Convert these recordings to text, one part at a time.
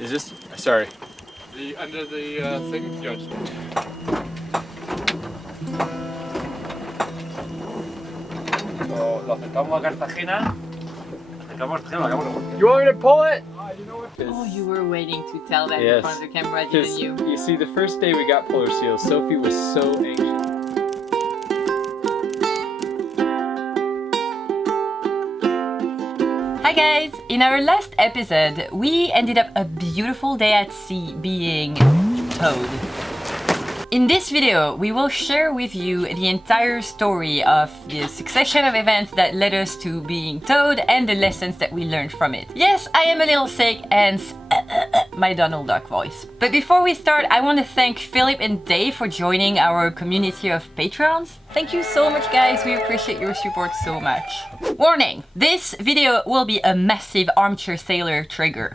Is this? Sorry. Under the thing? Yeah. So, lo acercamos a Cartagena. You want me to pull it? Oh, you were waiting to tell that in Yes. front of the camera, didn't you? You see, the first day we got polar seals, Sophie was so anxious. Hi guys! In our last episode, we ended up a beautiful day at sea being towed. In this video, we will share with you the entire story of the succession of events that led us to being towed and the lessons that we learned from it. Yes, I am a little sick, and my Donald Duck voice. But before we start, I want to thank Philip and Dave for joining our community of patrons. Thank you so much, guys. We appreciate your support so much. Warning! This video will be a massive armchair sailor trigger.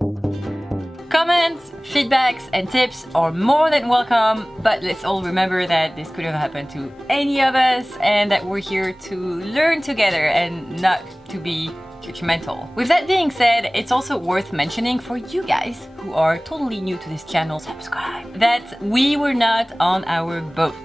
Comments, feedbacks, and tips are more than welcome, but let's all remember that this could have happened to any of us and that we're here to learn together and not to be judgmental. With that being said, it's also worth mentioning for you guys who are totally new to this channel, subscribe, that we were not on our boat.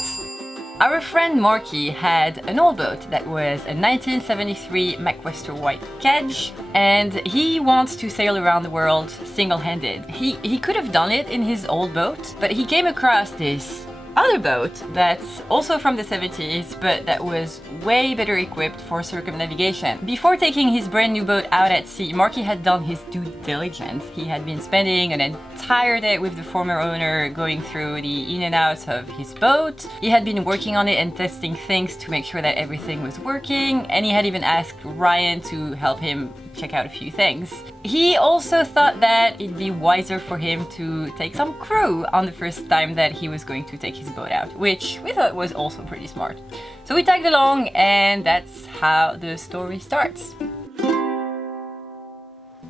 Our friend Marky had an old boat that was a 1973 McWester White Kedge, and he wants to sail around the world single-handed. He could have done it in his old boat, but he came across this other boat that's also from the 70s, but that was way better equipped for circumnavigation. Before taking his brand new boat out at sea, Marky had done his due diligence. He had been spending an entire day with the former owner going through the in and outs of his boat. He had been working on it and testing things to make sure that everything was working, and he had even asked Ryan to help him check out a few things. He also thought that it'd be wiser for him to take some crew on the first time that he was going to take his boat out, which we thought was also pretty smart. So we tagged along, and that's how the story starts.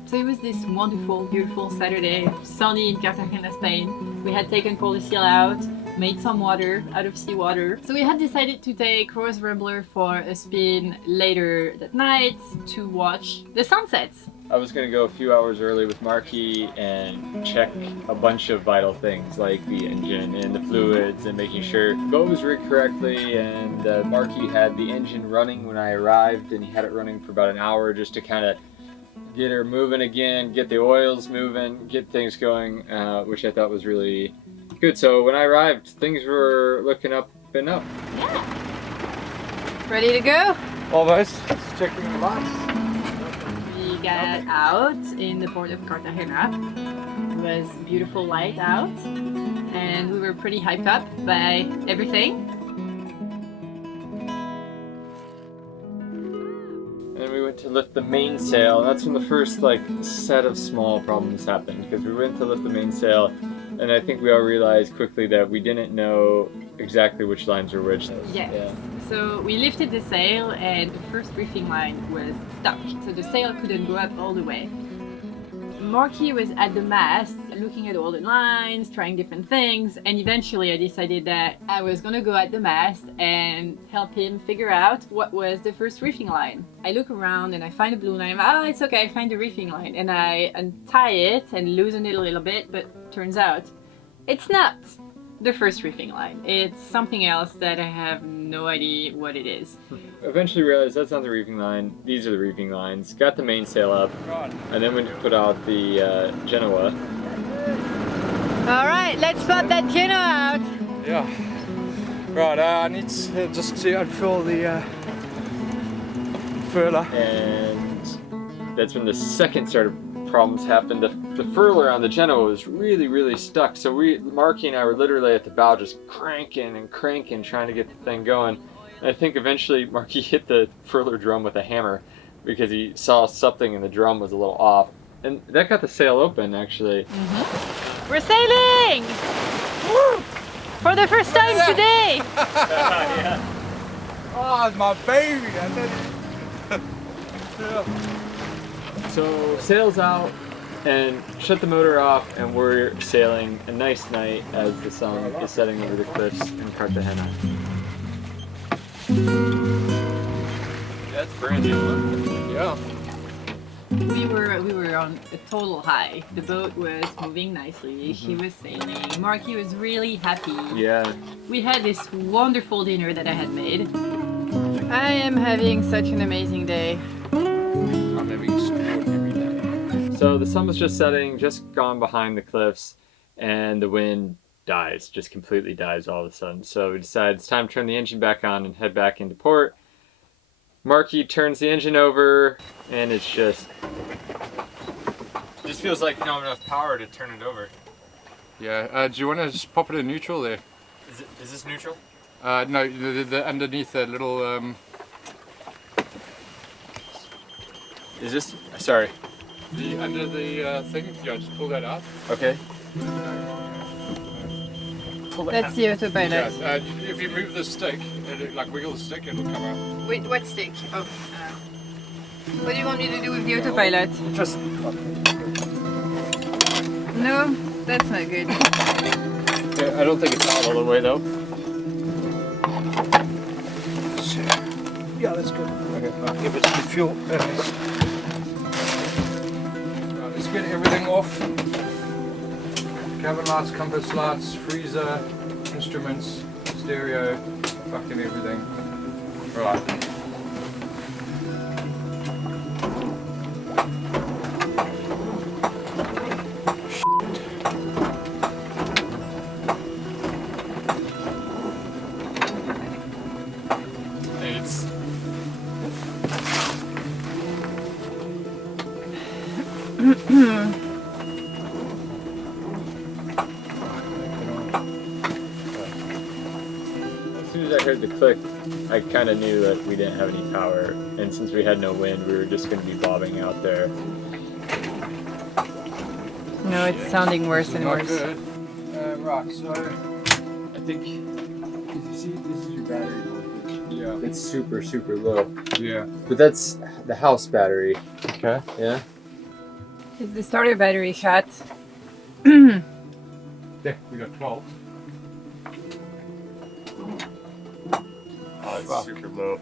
So it was this wonderful, beautiful Saturday, sunny in Cartagena, Spain. We had taken Polar Seal out, made some water out of seawater. So we had decided to take Rose Rambler for a spin later that night to watch the sunsets. I was going to go a few hours early with Marky and check a bunch of vital things like the engine and the fluids and making sure the boat was rigged correctly, and Marky had the engine running when I arrived, and he had it running for about an hour just to kind of get her moving again, get the oils moving, get things going, which I thought was really good. So when I arrived, things were looking up and up. Yeah. Ready to go? Almost. Just checking the box. We got out in the port of Cartagena. It was beautiful light out, and we were pretty hyped up by everything. And then we went to lift the mainsail, and that's when the first set of small problems happened, because we went to lift the mainsail, and I think we all realized quickly that we didn't know exactly which lines were which. Yes. Yeah. So we lifted the sail, and the first reefing line was stuck, so the sail couldn't go up all the way. Marky was at the mast, looking at all the lines, trying different things, and eventually I decided that I was gonna go at the mast and help him figure out what was the first reefing line. I look around and I find a blue line. Oh, it's okay, I find the reefing line, and I untie it and loosen it a little bit, but turns out it's not the first reefing line. It's something else that I have no idea what it is. Eventually realized that's not the reefing line, these are the reefing lines. Got the mainsail up, and then went to put out the Genoa. Alright, let's pop that Genoa out! Yeah. Right, I need to just to unfurl the furler. And that's when the second set of problems happened. The furler on the Genoa was really stuck, so Marky and I were literally at the bow just cranking and cranking, trying to get the thing going. And I think eventually Marky hit the furler drum with a hammer because he saw something in the drum was a little off, and that got the sail open actually. We're sailing! Woo! For the first time today! Yeah. Oh, it's my baby! I tell you. So sails out and shut the motor off, and we're sailing a nice night as the sun is setting over the cliffs in Cartagena. That's brand new, huh? Yeah. We were on a total high. The boat was moving nicely. She was sailing. Marky was really happy. Yeah. We had this wonderful dinner that I had made. I am having such an amazing day. I'm having sport every day. So the sun was just setting, just gone behind the cliffs, and the wind dies, just completely dies all of a sudden. So we decided it's time to turn the engine back on and head back into port. Marky turns the engine over, and it's just feels like not enough power to turn it over. Yeah, do you want to just pop it in neutral there? Is this neutral? No, the underneath that little... Is this? Sorry. Under the thing, yeah, just pull that out. Okay. That's the autopilot. Yeah, if you move the stick, like wiggle the stick, it'll come out. Wait, what stick? Oh. What do you want me to do with the autopilot? Just. No, that's not good. Yeah, I don't think it's out all the way though. Yeah, that's good. Okay, give it some fuel. Right, let's get everything off. Cabin lights, compass lights, freezer, instruments, stereo, fucking everything. Right. As soon as I heard the click, I kind of knew that we didn't have any power, and since we had no wind, we were just going to be bobbing out there. No, it's sounding worse and Not worse. good. Right, so I think, you see, this is your battery voltage. yeah, It's super, super low. yeah. But that's the house battery. Okay. Yeah? Is the starter battery shot? Yeah, we got 12. Oh, it's Fuck. super low.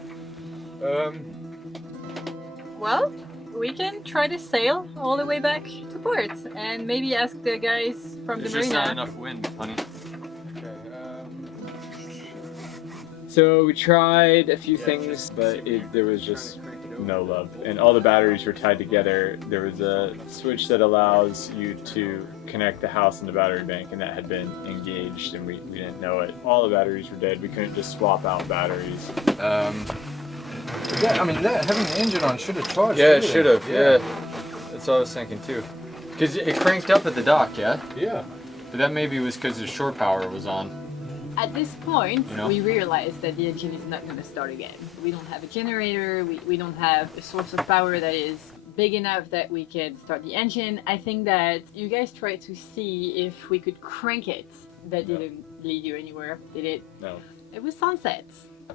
Well, we can try to sail all the way back to port and maybe ask the guys from There's the just marina. not enough wind, honey. Okay. So we tried a few things, but there was just no love. And all the batteries were tied together. There was a switch that allows you to connect the house and the battery bank, and that had been engaged, and we didn't know it. All the batteries were dead. We couldn't just swap out batteries. Yeah, I mean, having the engine on should have charged. Yeah, it everything. should have. Yeah. That's what I was thinking too. Because it cranked up at the dock, yeah? Yeah. But that maybe was because the shore power was on. At this point, You know? we realized that the engine is not going to start again. We don't have a generator, we don't have a source of power that is big enough that we can start the engine. I think that you guys tried to see if we could crank it. That didn't lead you anywhere, did it? No. It was sunset.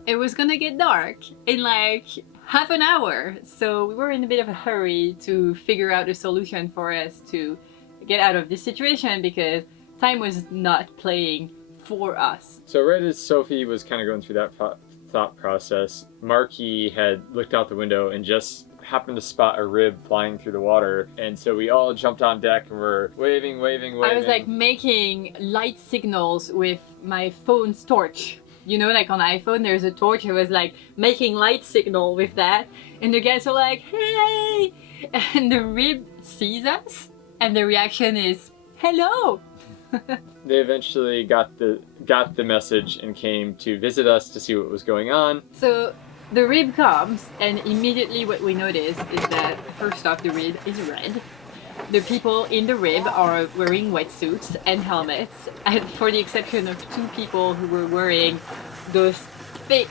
It was gonna get dark in like half an hour, so we were in a bit of a hurry to figure out a solution for us to get out of this situation because time was not playing for us. So right as Sophie was kind of going through that thought process, Marky had looked out the window and just happened to spot a rib flying through the water, and so we all jumped on deck and were waving. I was like making light signals with my phone's torch. You know, like on iPhone, there's a torch. I was like making light signal with that, and the guys are like, "Hey!" And the rib sees us, and the reaction is, "Hello." They eventually got the message and came to visit us to see what was going on. So the rib comes, and immediately what we notice is that first off, the rib is red. The people in the rib are wearing wetsuits and helmets, and for the exception of two people who were wearing those thick,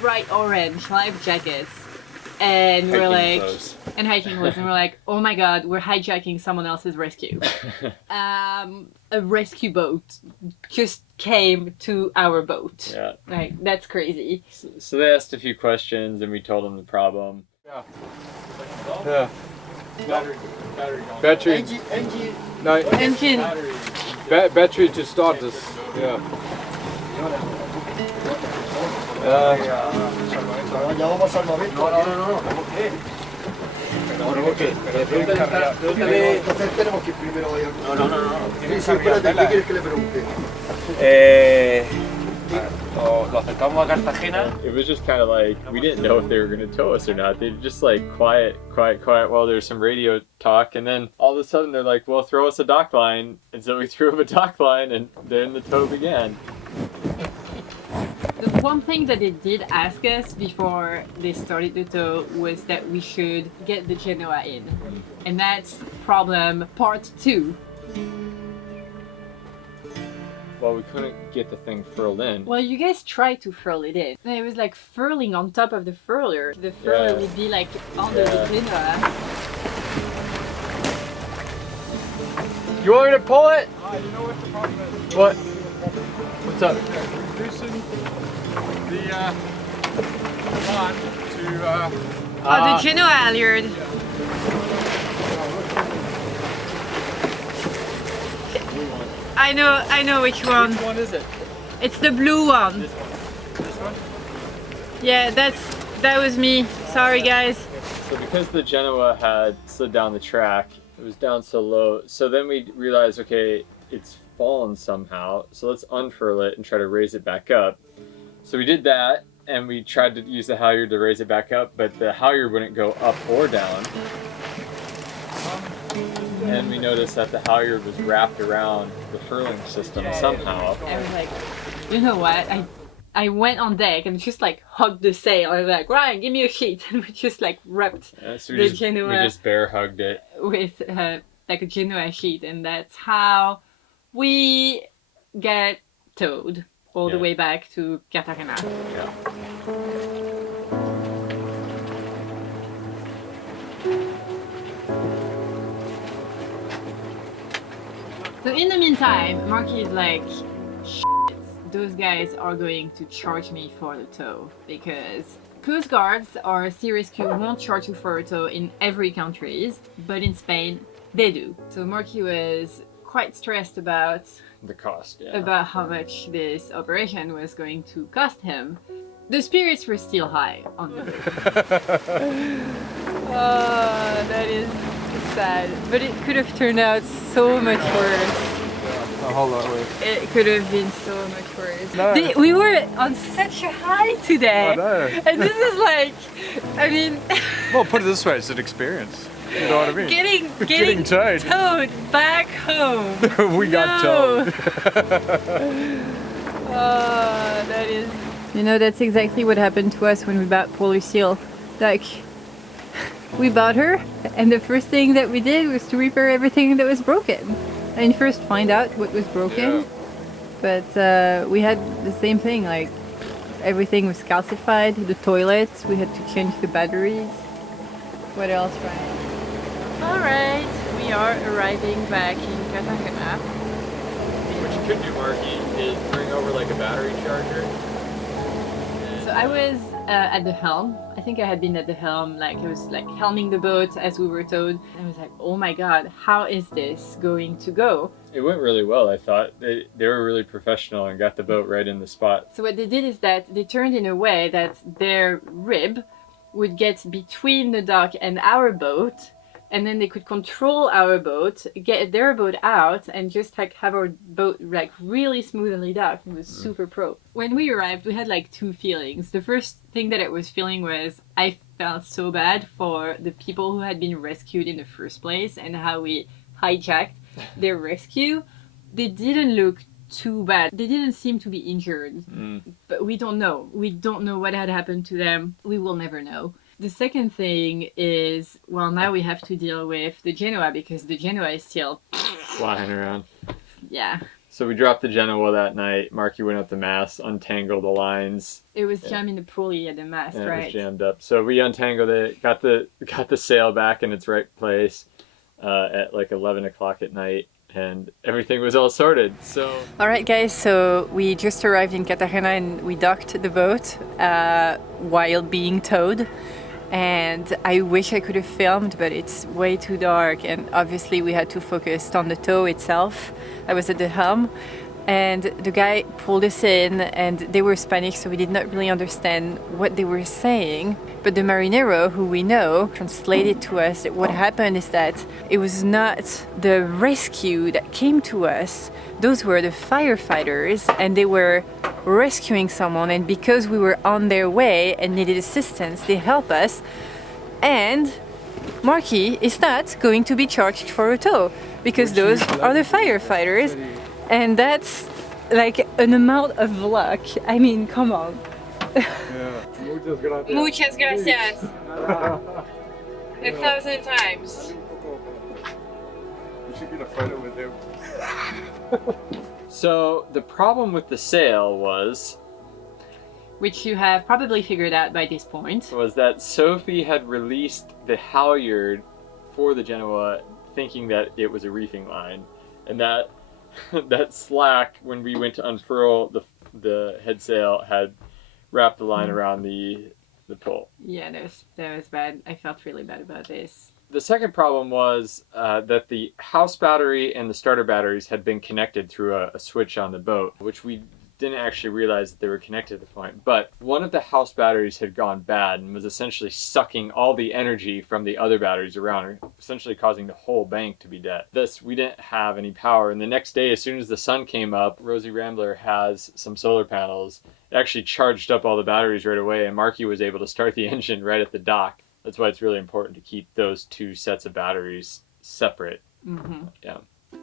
bright orange life jackets. And we're Hiking like, clothes. and hiking clothes, and we're like, oh my god, we're hijacking someone else's rescue. A rescue boat just came to our boat. Yeah. Like, that's crazy. So they asked a few questions and we told them the problem. Yeah. Yeah. Battery Battery. Engine. No. Engine. Battery to start this. Yeah. Ya vamos al móvil. No. Bueno, ok. Pregúntale. Entonces tenemos que primero vaya. No. Sí, espérate, ¿qué quieres que le pregunte? Lo acercamos a Cartagena. It was just kind of like, we didn't know if they were going to tow us or not. They just like quiet while there's some radio talk, and then all of a sudden they're like, well, throw us a dock line. And so we threw up a dock line, and then the tow began. The one thing that they did ask us before they started the tow was that we should get the Genoa in. And that's problem part 2. Well, we couldn't get the thing furled in. Well, you guys tried to furl it in. And it was like furling on top of the furler. The furler would be like under the Genoa. You want me to pull it? You know what the problem is? What? What's up? Reducing the line to Oh, the Genoa halyard. I know which one. Which one is it? It's the blue one. This one. This one? Yeah, that was me. Sorry guys. So because the Genoa had slid down the track, it was down so low. So then we realized, okay, it's fallen somehow. So let's unfurl it and try to raise it back up. So we did that, and we tried to use the halyard to raise it back up, but the halyard wouldn't go up or down. And we noticed that the halyard was wrapped around the furling system somehow. I was like, you know what? I went on deck and just like hugged the sail. I was like, Ryan, give me a sheet, and we just like wrapped So the Genoa we just bear hugged it with like a Genoa sheet, and that's how we get towed all the way back to Cartagena. Yeah. So in the meantime, Marky is like, shit, those guys are going to charge me for the tow, because Coast Guards or Sea Rescue won't charge you for a tow in every country, but in Spain they do. So Marky was quite stressed about The cost, about how much this operation was going to cost him. The spirits were still high on the boat. Oh, that is sad. But it could have turned out so much worse. Oh, hold on, wait. It could have been so much worse. No. We were on such a high today. I know. And this is like, I mean, Well, put it this way, it's an experience. You know what I mean? getting towed. back home. We got towed. Oh, that is... You know, that's exactly what happened to us when we bought Poor Lucille. Like, we bought her, and the first thing that we did was to repair everything that was broken. And first find out what was broken. But we had the same thing, like, everything was calcified, the toilets, we had to change the batteries. What else, Ryan? Alright, we are arriving back in Cartagena. What you could do, Marky, is bring over like a battery charger. So I was at the helm. I think I had been at the helm, like I was like helming the boat as we were towed. And I was like, oh my god, how is this going to go? It went really well, I thought. They were really professional and got the boat right in the spot. So what they did is that they turned in a way that their rib would get between the dock and our boat, and then they could control our boat, get their boat out, and just like have our boat like really smoothly docked. It was super pro. When we arrived, we had like two feelings. The first thing that I was feeling was I felt so bad for the people who had been rescued in the first place and how we hijacked their rescue. They didn't look too bad. They didn't seem to be injured, but we don't know. We don't know what had happened to them. We will never know. The second thing is, well, now we have to deal with the Genoa because the Genoa is still Flying around. Yeah. So we dropped the Genoa that night. Marky went up the mast, untangled the lines. It was jammed in the pulley at the mast, And right? it was jammed up. So we untangled it, got the sail back in its right place at like 11 o'clock at night. And everything was all sorted, so... Alright guys, so we just arrived in Cartagena and we docked the boat while being towed. And I wish I could have filmed, but it's way too dark and obviously we had to focus on the tow itself. I was at the helm. and the guy pulled us in, and they were Spanish, so we did not really understand what they were saying. But the marinero, who we know, translated to us that what happened is that it was not the rescue that came to us. Those were the firefighters, and they were rescuing someone, and because we were on their way and needed assistance, they helped us. And Marky is not going to be charged for a tow because those are the firefighters, and that's like an amount of luck. I mean, come on. Muchas gracias. 1,000 times. You should get a photo with him. So the problem with the sail was Which you have probably figured out by this point. that Sophie had released the halyard for the Genoa thinking that it was a reefing line, and that that slack when we went to unfurl the head sail had wrapped the line around the pole. Yeah, that was bad. I felt really bad about this. The second problem was that the house battery and the starter batteries had been connected through a switch on the boat, which we didn't actually realize that they were connected at the point. But one of the house batteries had gone bad and was essentially sucking all the energy from the other batteries around her, essentially causing the whole bank to be dead. Thus, we didn't have any power. And the next day, as soon as the sun came up, Rosie Rambler has some solar panels. It actually charged up all the batteries right away, and Marky was able to start the engine right at the dock. That's why it's really important to keep those two sets of batteries separate. Mm-hmm. Yeah.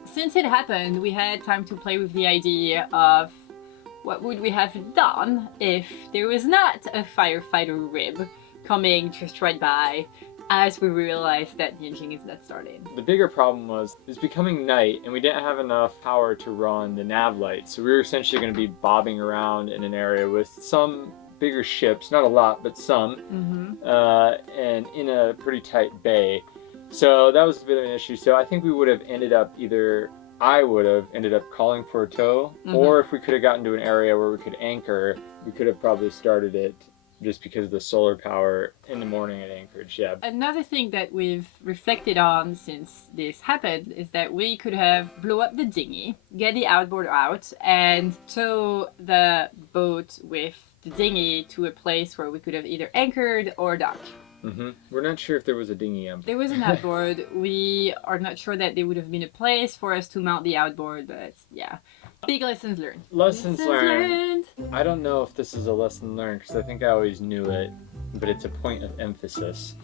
Since it happened, we had time to play with the idea of what would we have done if there was not a firefighter rib coming just right by as we realized that the engine is not started. The bigger problem was it was becoming night and we didn't have enough power to run the nav lights. So we were essentially going to be bobbing around in an area with some bigger ships, not a lot, but some, and in a pretty tight bay. So that was a bit of an issue. So I think we would have ended up I would have ended up calling for a tow, or if we could have gotten to an area where we could anchor, we could have probably started it just because of the solar power in the morning at Anchorage. Yeah. Another thing that we've reflected on since this happened is that we could have blew up the dinghy, get the outboard out, and tow the boat with the dinghy to a place where we could have either anchored or docked. We're not sure if there was a dinghy on. There was an outboard. We are not sure that there would have been a place for us to mount the outboard, but yeah. Big lessons learned. Lessons learned. I don't know if this is a lesson learned because I think I always knew it, but it's a point of emphasis.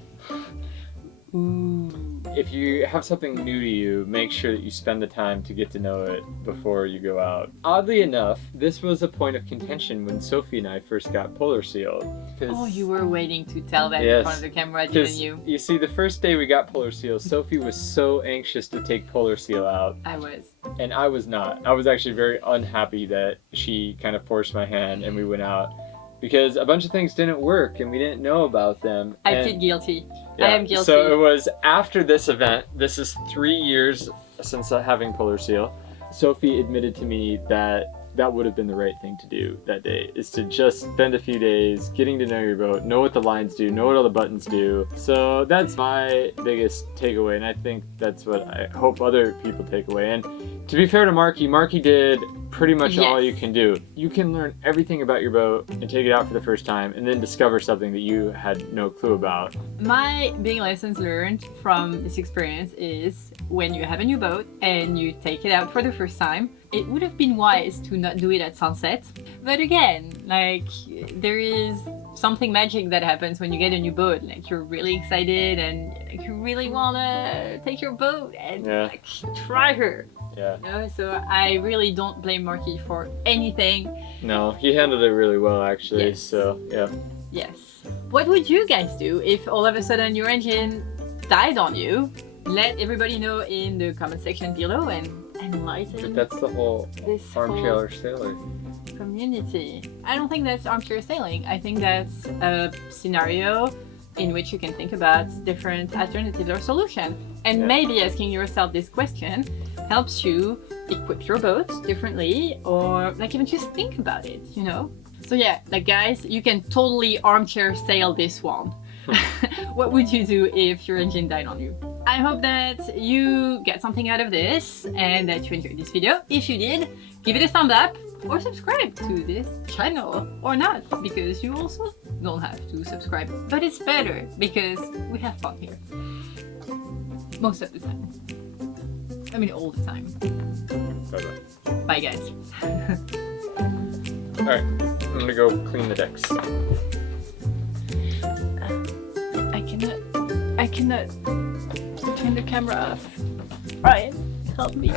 Ooh. If you have something new to you, make sure that you spend the time to get to know it before you go out. Oddly enough, this was a point of contention when Sophie and I first got polar sealed. Oh, you were waiting to tell that in front of the camera, didn't you? You see, the first day we got polar seal, Sophie was so anxious to take polar seal out. I was. And I was not. I was actually very unhappy that she kind of forced my hand and we went out. Because a bunch of things didn't work and we didn't know about them. I feel guilty. Yeah, I am guilty. So it was after this event, this is 3 years since having polar seal, Sophie admitted to me that that would have been the right thing to do that day, is to just spend a few days getting to know your boat, know what the lines do, know what all the buttons do. So that's my biggest takeaway, and I think that's what I hope other people take away. And to be fair to Marky did pretty much all you can do. You can learn everything about your boat and take it out for the first time and then discover something that you had no clue about. My big lessons learned from this experience is when you have a new boat and you take it out for the first time, it would have been wise to not do it at sunset. But again, like, there is something magic that happens when you get a new boat. Like, you're really excited and you really wanna take your boat and like, try her. Yeah. You know? So I really don't blame Marky for anything. No, he handled it really well actually. Yes. So yeah. Yes. What would you guys do if all of a sudden your engine died on you? Let everybody know in the comment section below and enlighten. But that's the whole armchair sailor community. I don't think that's armchair sailing. I think that's a scenario in which you can think about different alternatives or solutions. And maybe asking yourself this question helps you equip your boat differently, or like even just think about it, you know? So yeah, like guys, you can totally armchair sail this one. What would you do if your engine died on you? I hope that you get something out of this and that you enjoyed this video. If you did, give it a thumb up or subscribe to this channel or not, because you also don't have to subscribe, but it's better because we have fun here most of the time. I mean, all the time. Bye-bye. Bye guys. Alright, I'm gonna go clean the decks. I cannot turn the camera off. Ryan, help me.